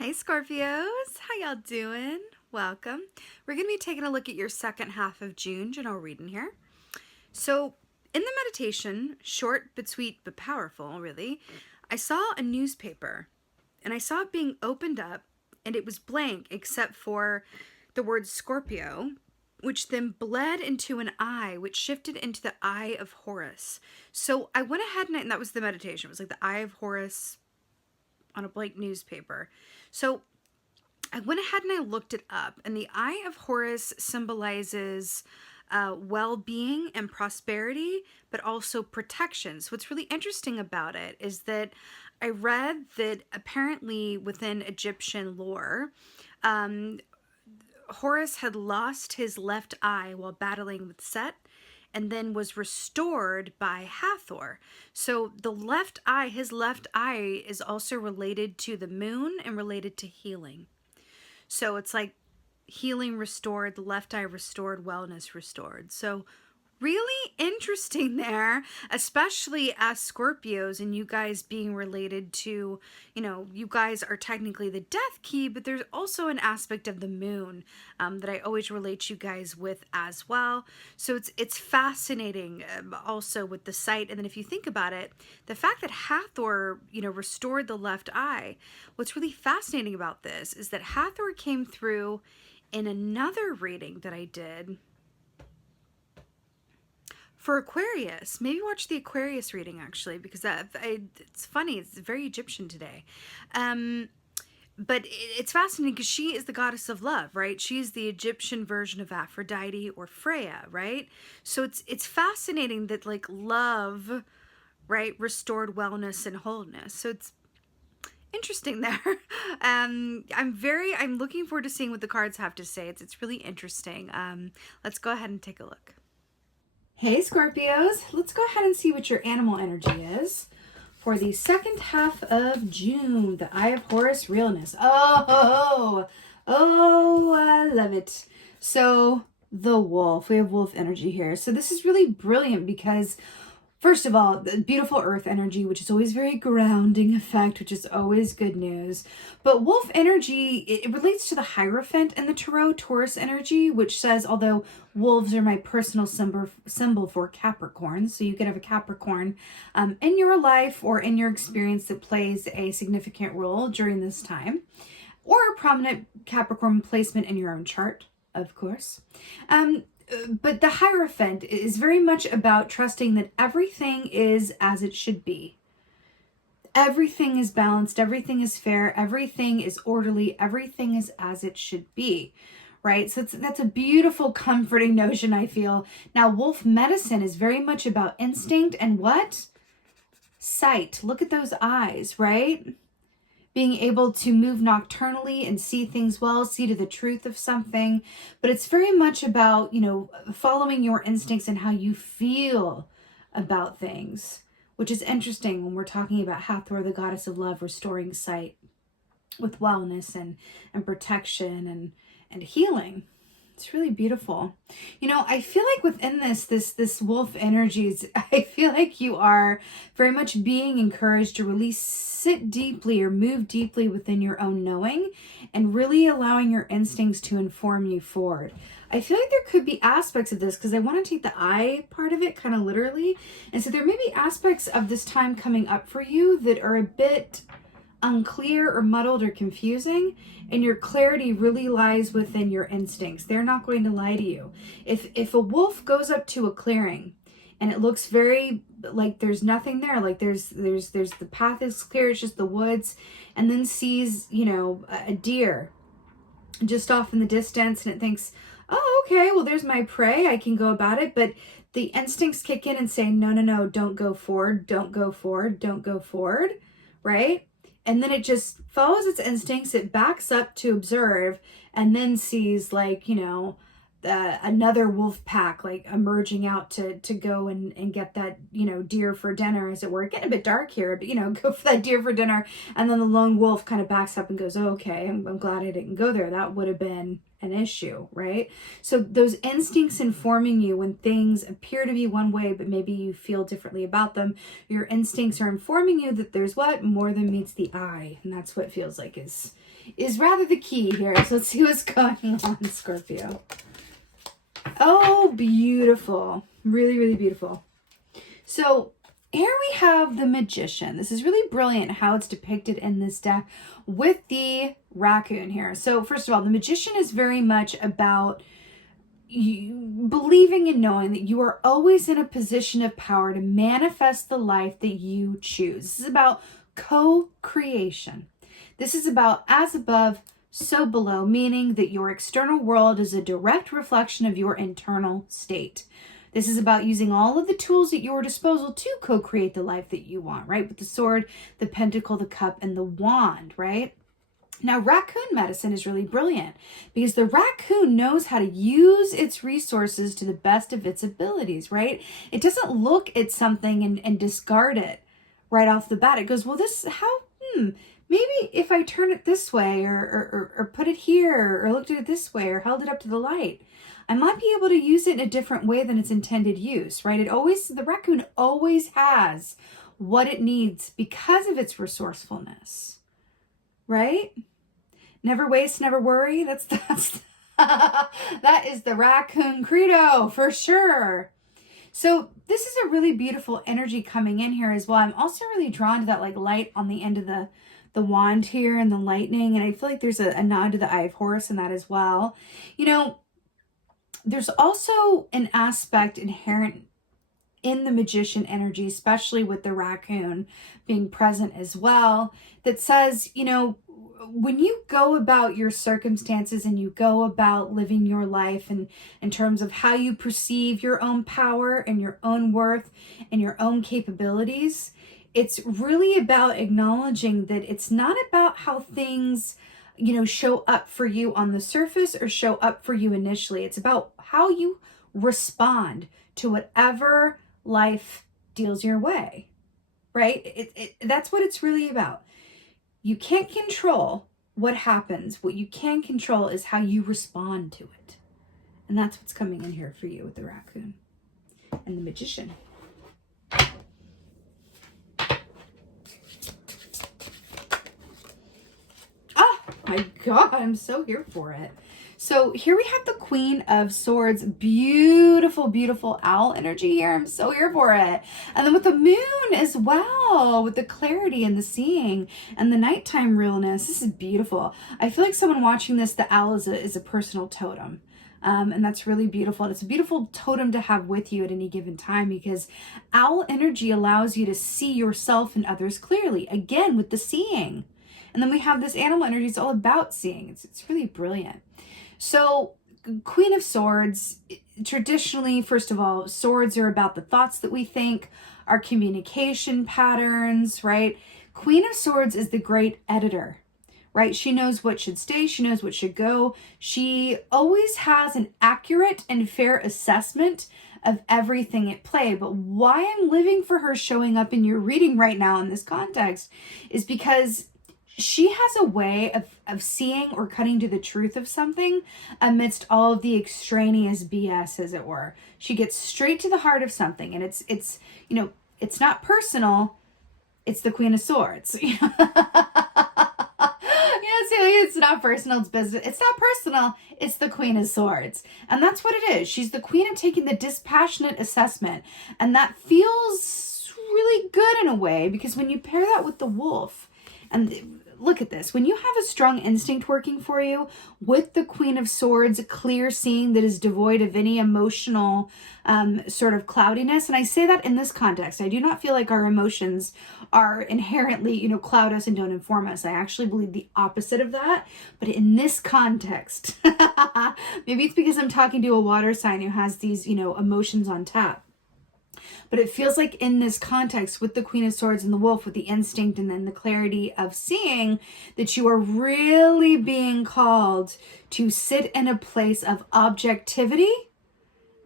Hey Scorpios, how y'all doing? Welcome. We're going to be taking a look at your second half of June general reading here. So, in the meditation, short but sweet but powerful, really, I saw a newspaper and I saw it being opened up and it was blank except for the word Scorpio, which then bled into an eye, which shifted into the eye of Horus. So I went ahead and that was the meditation. It was like the eye of Horus on a blank newspaper. So I went ahead and I looked it up, and the Eye of Horus symbolizes well-being and prosperity, but also protection. So what's really interesting about it is that I read that apparently within Egyptian lore, Horus had lost his left eye while battling with Set, and then was restored by Hathor. So the left eye, his left eye, is also related to the moon and related to healing. So it's like healing restored, the left eye restored, wellness restored. So really interesting there, especially as Scorpios and you guys being related to, you guys are technically the death key, but there's also an aspect of the moon that I always relate you guys with as well. So it's fascinating also with the sight. And then if you think about it, the fact that Hathor, restored the left eye, what's really fascinating about this is that Hathor came through in another reading that I did for Aquarius. Maybe watch the Aquarius reading actually, because it's funny. It's very Egyptian today. But it's fascinating because she is the goddess of love, right? She's the Egyptian version of Aphrodite or Freya, right? So it's fascinating that like love, right, restored wellness and wholeness. So it's interesting there. I'm looking forward to seeing what the cards have to say. It's really interesting. Let's go ahead and take a look. Hey Scorpios, let's go ahead and see what your animal energy is for the second half of June. The Eye of Horus realness. Oh, I love it. So the wolf, we have wolf energy here. So this is really brilliant because first of all, the beautiful earth energy, which is always very grounding effect, which is always good news. But wolf energy, it relates to the Hierophant in the Tarot, Taurus energy, which says, although wolves are my personal symbol for Capricorn, so you could have a Capricorn in your life or in your experience that plays a significant role during this time, or a prominent Capricorn placement in your own chart, of course. But the Hierophant is very much about trusting that everything is as it should be. Everything is balanced, everything is fair, everything is orderly, everything is as it should be, right? So that's a beautiful, comforting notion, I feel. Now, wolf medicine is very much about instinct and what? Sight. Look at those eyes, right? Being able to move nocturnally and see things well, see to the truth of something. But it's very much about, following your instincts and how you feel about things, which is interesting when we're talking about Hathor, the goddess of love, restoring sight with wellness and protection and healing. It's really beautiful. I feel like within this wolf energies, I feel like you are very much being encouraged to really sit deeply or move deeply within your own knowing and really allowing your instincts to inform you forward. I feel like there could be aspects of this because I want to take the I part of it kind of literally. And so there may be aspects of this time coming up for you that are a bit unclear or muddled or confusing, and your clarity really lies within your instincts. They're not going to lie to you. If a wolf goes up to a clearing and it looks very like there's nothing there, like there's the path is clear, it's just the woods, and then sees a deer just off in the distance, and it thinks, oh, okay, well, there's my prey, I can go about it. But the instincts kick in and say, no, don't go forward, don't go forward, don't go forward, right? And then it just follows its instincts, it backs up to observe, and then sees another wolf pack like emerging out to go and get that deer for dinner, as it were. Getting a bit dark here, but go for that deer for dinner. And then the lone wolf kind of backs up and goes, oh, okay, I'm glad I didn't go there. That would have been an issue, right? So those instincts informing you when things appear to be one way, but maybe you feel differently about them, your instincts are informing you that there's what more than meets the eye, and that's what it feels like is is rather the key here. So let's see what's going on, Scorpio. Oh, beautiful. Really, really beautiful. So here we have the Magician. This is really brilliant how it's depicted in this deck with the raccoon here. So first of all, the Magician is very much about you believing and knowing that you are always in a position of power to manifest the life that you choose. This is about co-creation. This is about as above, so below, meaning that your external world is a direct reflection of your internal state. This is about using all of the tools at your disposal to co-create the life that you want, right? With the sword, the pentacle, the cup, and the wand, right? Now, raccoon medicine is really brilliant because the raccoon knows how to use its resources to the best of its abilities, right? It doesn't look at something and discard it right off the bat. It goes, well, maybe if I turn it this way or put it here or looked at it this way or held it up to the light, I might be able to use it in a different way than its intended use, right? The raccoon always has what it needs because of its resourcefulness, right? Never waste, never worry. That's that is the raccoon credo for sure. So this is a really beautiful energy coming in here as well. I'm also really drawn to that like light on the end of the wand here and the lightning. And I feel like there's a nod to the Eye of Horus in that as well. You know, there's also an aspect inherent in the Magician energy, especially with the raccoon being present as well, that says, you know, when you go about your circumstances and you go about living your life and in terms of how you perceive your own power and your own worth and your own capabilities, it's really about acknowledging that it's not about how things, you know, show up for you on the surface or show up for you initially. It's about how you respond to whatever life deals your way, right? That's what it's really about. You can't control what happens. What you can control is how you respond to it. And that's what's coming in here for you with the raccoon and the Magician. Oh my God, I'm so here for it. So here we have the Queen of Swords. Beautiful, beautiful owl energy here. I'm so here for it. And then with the moon as well, with the clarity and the seeing and the nighttime realness. This is beautiful. I feel like someone watching this, the owl is a personal totem. And that's really beautiful. And it's a beautiful totem to have with you at any given time because owl energy allows you to see yourself and others clearly. Again, with the seeing. And then we have this animal energy. It's all about seeing. It's really brilliant. So Queen of Swords, traditionally, first of all, swords are about the thoughts that we think, our communication patterns, right? Queen of Swords is the great editor, right? She knows what should stay. She knows what should go. She always has an accurate and fair assessment of everything at play. But why I'm living for her showing up in your reading right now in this context is because she has a way of seeing or cutting to the truth of something amidst all of the extraneous BS, as it were. She gets straight to the heart of something, and it's you know, it's not personal. It's the Queen of Swords. It's not personal. It's business. It's not personal. It's the Queen of Swords, and that's what it is. She's the queen of taking the dispassionate assessment, and that feels really good in a way because when you pair that with the wolf, and look at this. When you have a strong instinct working for you with the Queen of Swords, clear seeing that is devoid of any emotional sort of cloudiness. And I say that in this context. I do not feel like our emotions are inherently, you know, cloud us and don't inform us. I actually believe the opposite of that. But in this context, maybe it's because I'm talking to a water sign who has these, you know, emotions on tap. But it feels like in this context with the Queen of Swords and the wolf, with the instinct and then the clarity of seeing, that you are really being called to sit in a place of objectivity,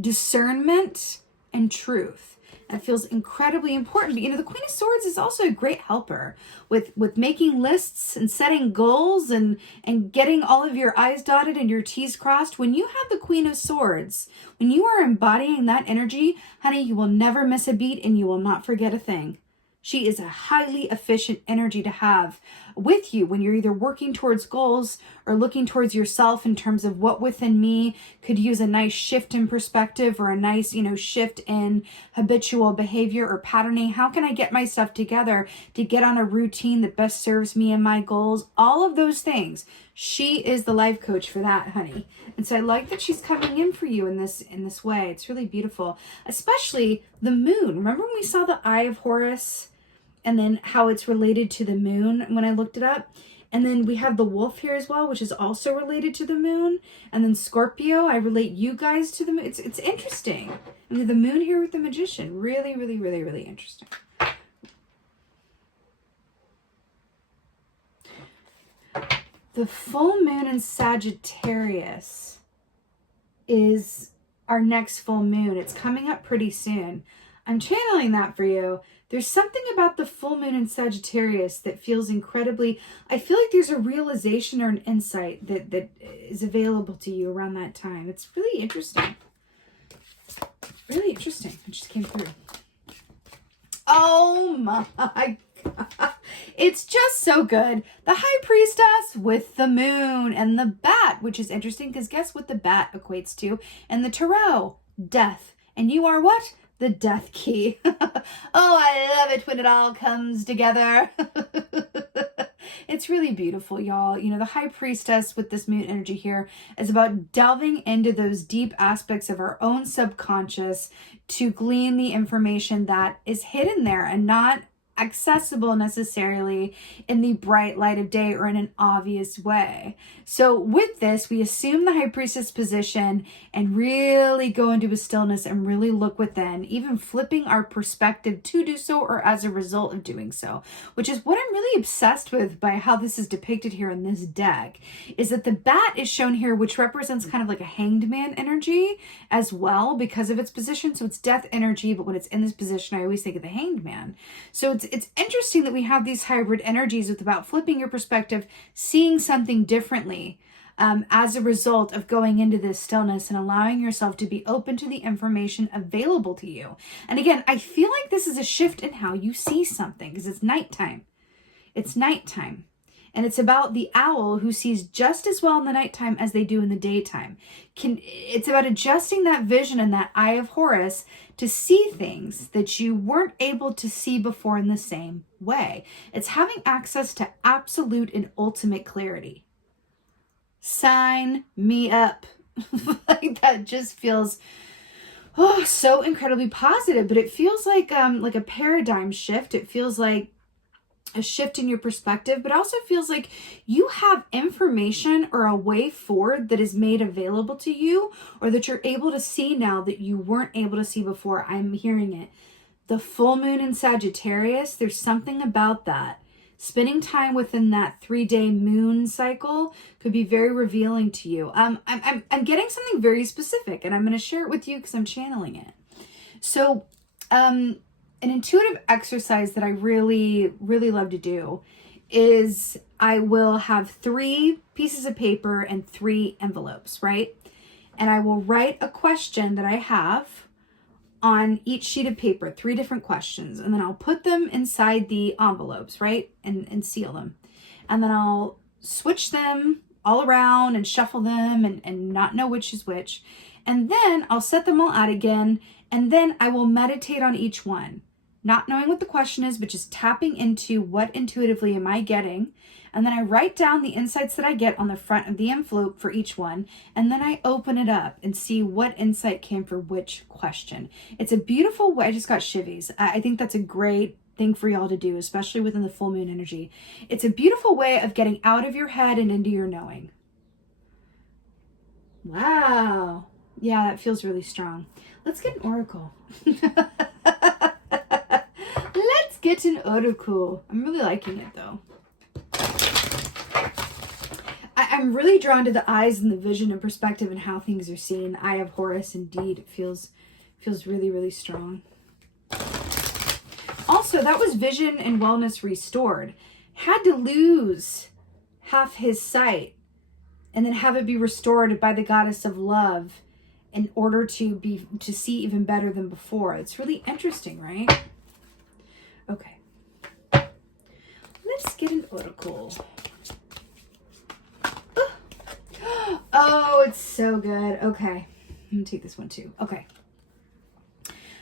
discernment, and truth. That feels incredibly important. But, you know, the Queen of Swords is also a great helper with making lists and setting goals and getting all of your I's dotted and your T's crossed. When you have the Queen of Swords, when you are embodying that energy, honey, you will never miss a beat and you will not forget a thing. She is a highly efficient energy to have with you when you're either working towards goals or looking towards yourself in terms of what within me could use a nice shift in perspective or a nice, shift in habitual behavior or patterning. How can I get my stuff together to get on a routine that best serves me and my goals? All of those things. She is the life coach for that, honey. And so I like that she's coming in for you in this way. It's really beautiful, especially the moon. Remember when we saw the Eye of Horus and then how it's related to the moon when I looked it up? And then we have the wolf here as well, which is also related to the moon. And then Scorpio, I relate you guys to the moon. It's interesting. And the moon here with the magician. Really, really, really, really interesting. The full moon in Sagittarius is our next full moon. It's coming up pretty soon. I'm channeling that for you. There's something about the full moon in Sagittarius that feels incredibly, I feel like there's a realization or an insight that is available to you around that time. It's really interesting. Really interesting. It just came through. Oh my God. It's just so good. The High Priestess with the moon and the bat, which is interesting because guess what the bat equates to? And the tarot, death. And you are what? The death key. Oh, I love it when it all comes together. It's really beautiful, y'all. The High Priestess with this moon energy here is about delving into those deep aspects of our own subconscious to glean the information that is hidden there and not accessible necessarily in the bright light of day or in an obvious way. So with this, we assume the High Priestess position and really go into a stillness and really look within, even flipping our perspective to do so or as a result of doing so, which is what I'm really obsessed with by how this is depicted here in this deck, is that the bat is shown here, which represents kind of like a hanged man energy as well because of its position. So it's death energy, but when it's in this position, I always think of the hanged man. So it's interesting that we have these hybrid energies with about flipping your perspective, seeing something differently as a result of going into this stillness and allowing yourself to be open to the information available to you. And again, I feel like this is a shift in how you see something because it's nighttime. It's nighttime. And it's about the owl who sees just as well in the nighttime as they do in the daytime. It's about adjusting that vision and that Eye of Horus to see things that you weren't able to see before in the same way. It's having access to absolute and ultimate clarity. Sign me up. Like that just feels so incredibly positive, but it feels like a paradigm shift. It feels like a shift in your perspective, but also feels like you have information or a way forward that is made available to you or that you're able to see now that you weren't able to see before. I'm hearing it. The full moon in Sagittarius, there's something about that. Spending time within that 3-day moon cycle could be very revealing to you. I'm getting something very specific and I'm going to share it with you because I'm channeling it. So, an intuitive exercise that I really, really love to do is I will have 3 pieces of paper and 3 envelopes, right? And I will write a question that I have on each sheet of paper, 3 different questions. And then I'll put them inside the envelopes, right? And seal them. And then I'll switch them all around and shuffle them and not know which is which. And then I'll set them all out again. And then I will meditate on each one. Not knowing what the question is, but just tapping into what intuitively am I getting. And then I write down the insights that I get on the front of the envelope for each one. And then I open it up and see what insight came for which question. It's a beautiful way. I just got shivies. I think that's a great thing for y'all to do, especially within the full moon energy. It's a beautiful way of getting out of your head and into your knowing. Wow. Yeah, that feels really strong. Let's get an oracle. Let's get an oracle. I'm really liking it though. I'm really drawn to the eyes and the vision and perspective and how things are seen. The Eye of Horus, indeed. It feels really, really strong. Also, that was vision and wellness restored. Had to lose half his sight and then have it be restored by the goddess of love in order to see even better than before. It's really interesting, right? Okay, Let's get an oracle. Oh, it's so good. Okay. I'm going to take this one too. Okay.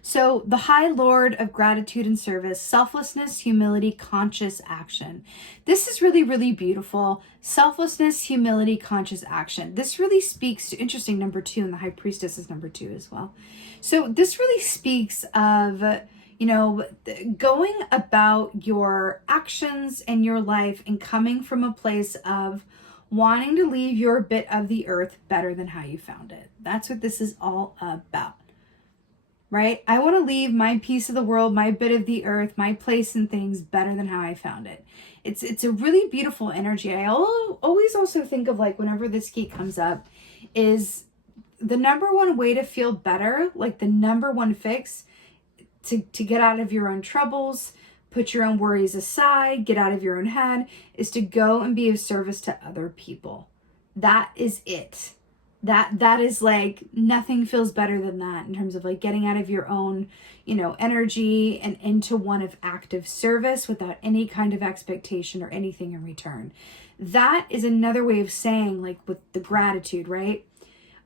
So the High Lord of Gratitude and Service, Selflessness, Humility, Conscious Action. This is really, really beautiful. Selflessness, humility, conscious action. This really speaks to, interesting, number 2, and the High Priestess is number 2 as well. So this really speaks of, you know, going about your actions in your life and coming from a place of wanting to leave your bit of the earth better than how you found it. That's what this is all about. Right? I want to leave my piece of the world, my bit of the earth, my place in things better than how I found it. It's a really beautiful energy. I always also think of, like, whenever this key comes up, is the number one way to feel better, like the number one fix to get out of your own troubles, put your own worries aside, get out of your own head, is to go and be of service to other people. That is it. That is, like, nothing feels better than that in terms of, like, getting out of your own, you know, energy and into one of active service without any kind of expectation or anything in return. That is another way of saying, like, with the gratitude, right?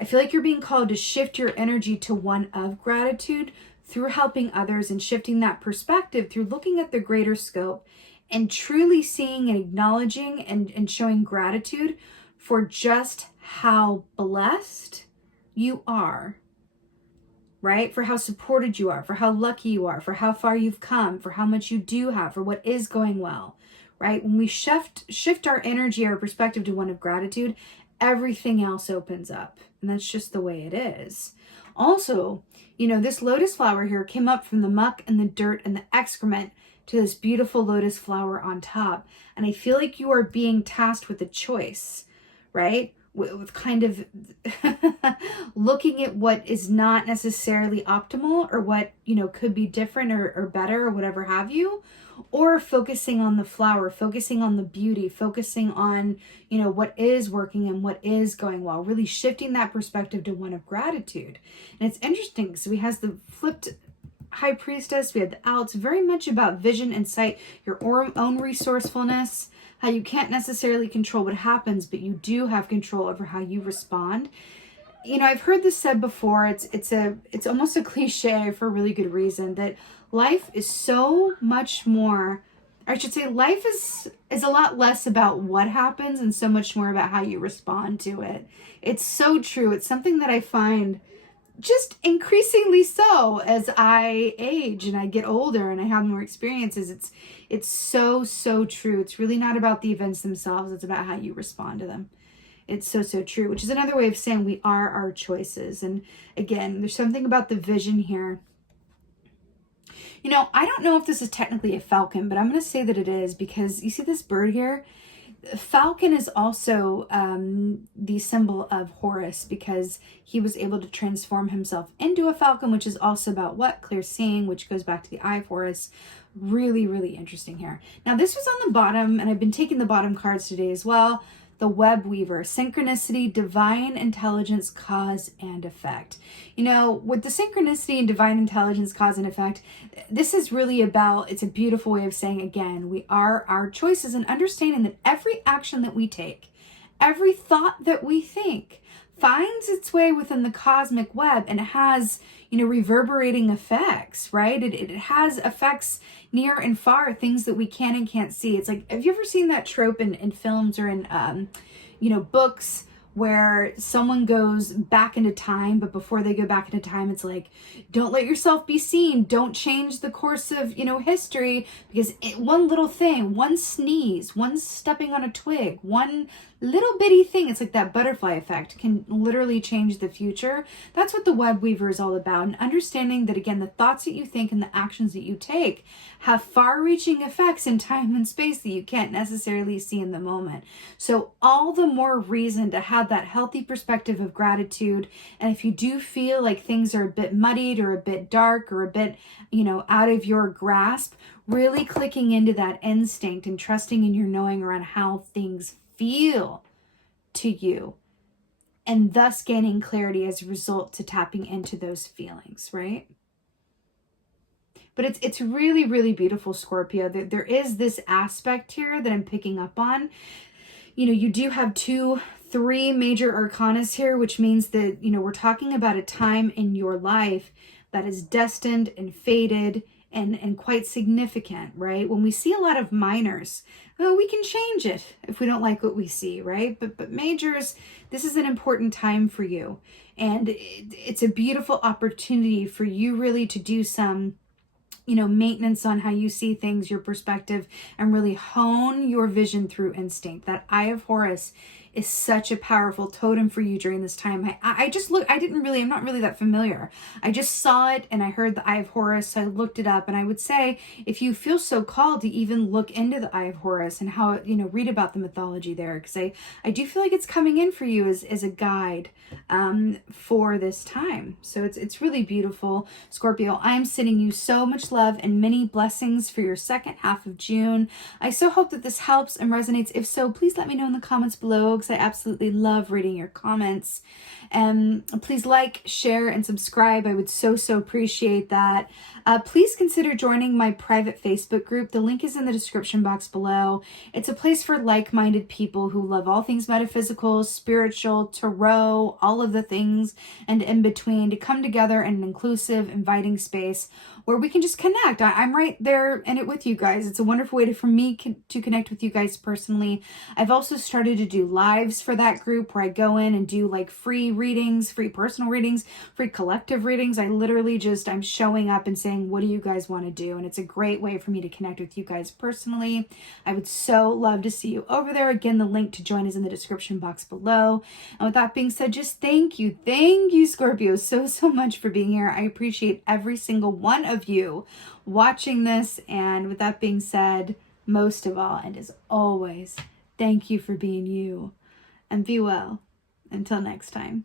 I feel like you're being called to shift your energy to one of gratitude through helping others and shifting that perspective through looking at the greater scope and truly seeing and acknowledging and showing gratitude for just how blessed you are, right? For how supported you are, for how lucky you are, for how far you've come, for how much you do have, for what is going well, right? When we shift our energy, our perspective to one of gratitude, everything else opens up. And that's just the way it is. Also, you know, this lotus flower here came up from the muck and the dirt and the excrement to this beautiful lotus flower on top. And I feel like you are being tasked with a choice, right? With kind of looking at what is not necessarily optimal or what, you know, could be different or better or whatever have you, or focusing on the flower, focusing on the beauty, focusing on, you know, what is working and what is going well, really shifting that perspective to one of gratitude. And it's interesting because we have the flipped High Priestess, we have the Owl. It's very much about vision, insight, your own resourcefulness, how you can't necessarily control what happens, but you do have control over how you respond. You know, I've heard this said before. It's almost a cliche for a really good reason, that life is so much more, or I should say life is a lot less about what happens and so much more about how you respond to it. It's so true. It's something that I find just increasingly so as I age and I get older and I have more experiences. It's so, so true. It's really not about the events themselves. It's about how you respond to them. It's so, so true, which is another way of saying we are our choices. And again, there's something about the vision here. You know, I don't know if this is technically a falcon, but I'm going to say that it is, because you see this bird here? Falcon is also the symbol of Horus, because he was able to transform himself into a falcon, which is also about what? Clear seeing, which goes back to the Eye of Horus. Really, really interesting here. Now, this was on the bottom, and I've been taking the bottom cards today as well. The Web Weaver, Synchronicity, Divine Intelligence, Cause and Effect. You know, with the Synchronicity and Divine Intelligence, Cause and Effect, this is really about, it's a beautiful way of saying, again, we are our choices, and understanding that every action that we take, every thought that we think, finds its way within the cosmic web, and it has, you know, reverberating effects, right? It has effects near and far, things that we can and can't see. It's like, have you ever seen that trope in films or in, you know, books, where someone goes back into time, but before they go back into time, it's like, don't let yourself be seen. Don't change the course of, you know, history, because one little thing, one sneeze, one stepping on a twig, one little bitty thing, it's like that butterfly effect, can literally change the future. That's what the Web Weaver is all about. And understanding that, again, the thoughts that you think and the actions that you take have far-reaching effects in time and space that you can't necessarily see in the moment. So all the more reason to have that healthy perspective of gratitude. And if you do feel like things are a bit muddied or a bit dark or a bit, you know, out of your grasp, really clicking into that instinct and trusting in your knowing around how things feel to you, and thus gaining clarity as a result to tapping into those feelings, right? But it's really, really beautiful, Scorpio. There is this aspect here that I'm picking up on. You know, you do have 3 major arcanas here, which means that, you know, we're talking about a time in your life that is destined and fated and quite significant, right? When we see a lot of minors, well, we can change it if we don't like what we see, right? But majors, this is an important time for you. And it's a beautiful opportunity for you really to do some, you know, maintenance on how you see things, your perspective, and really hone your vision through instinct. That Eye of Horus is such a powerful totem for you during this time. I just look, I'm not really that familiar. I just saw it and I heard the Eye of Horus, so I looked it up. And I would say, if you feel so called to even look into the Eye of Horus and how, you know, read about the mythology there, because I do feel like it's coming in for you as a guide for this time. So it's really beautiful, Scorpio. I'm sending you so much love and many blessings for your second half of June. I so hope that this helps and resonates. If so, please let me know in the comments below, because I absolutely love reading your comments. And please like, share, and subscribe. I would so appreciate that. Please consider joining my private Facebook group. The link is in the description box below. It's a place for like-minded people who love all things metaphysical, spiritual, tarot, all of the things and in between, to come together in an inclusive, inviting space where we can just connect. I'm right there in it with you guys. It's a wonderful way for me to connect with you guys personally. I've also started to do lives for that group where I go in and do like free readings, free personal readings, free collective readings. I literally I'm showing up and saying, what do you guys want to do? And it's a great way for me to connect with you guys personally. I would so love to see you over there. Again, the link to join is in the description box below. And with that being said, just thank you, Scorpio, so much for being here. I appreciate every single one of you watching this. And with that being said, most of all, and as always, thank you for being you, and be well until next time.